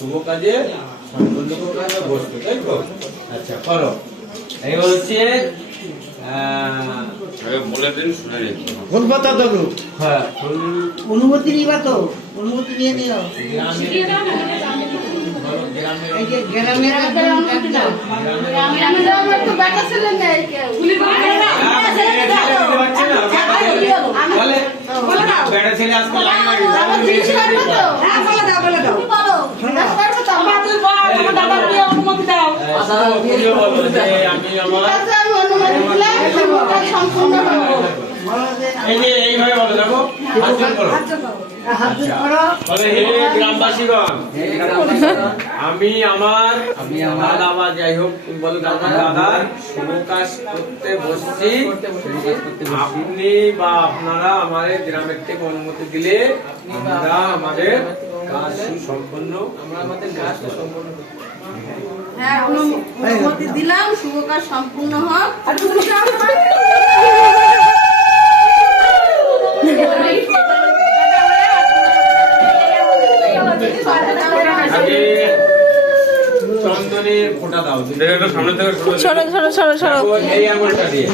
শুভ কাজে সম্পন্ন বস্তু, তাই তো? আচ্ছা করো। এই হচ্ছে হ্যাঁ অনুমতি নিবা তো, অনুমতি নিয়ে নিও। এই যে গ্রামের বেড়া ছেলে আজকে লাইন মারি আমি এইভাবে বলো, দেখো গ্রামবাসীগণ, আমি আমার দাদা বা যাই হোক বলো দাদার শুভ কাজ করতে বসছি। আপনি বা আপনারা আমাদের গ্রামের থেকে অনুমতি দিলে আমরা আমাদের কাজ সুসম্পন্ন অনুমতি দিলাম, শুভ কাজ সম্পূর্ণ হোক। চন্দনের ফোঁটা দাও, সামনে থেকে সরো সরো সরো সরো। এই আঙুলটা দিয়ে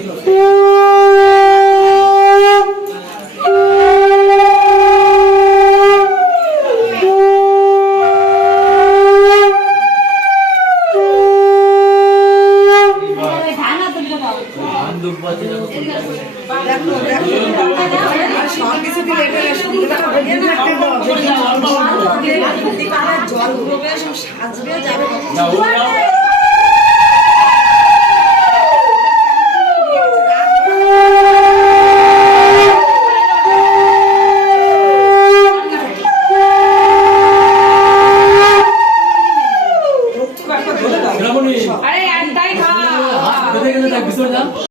জল দাও।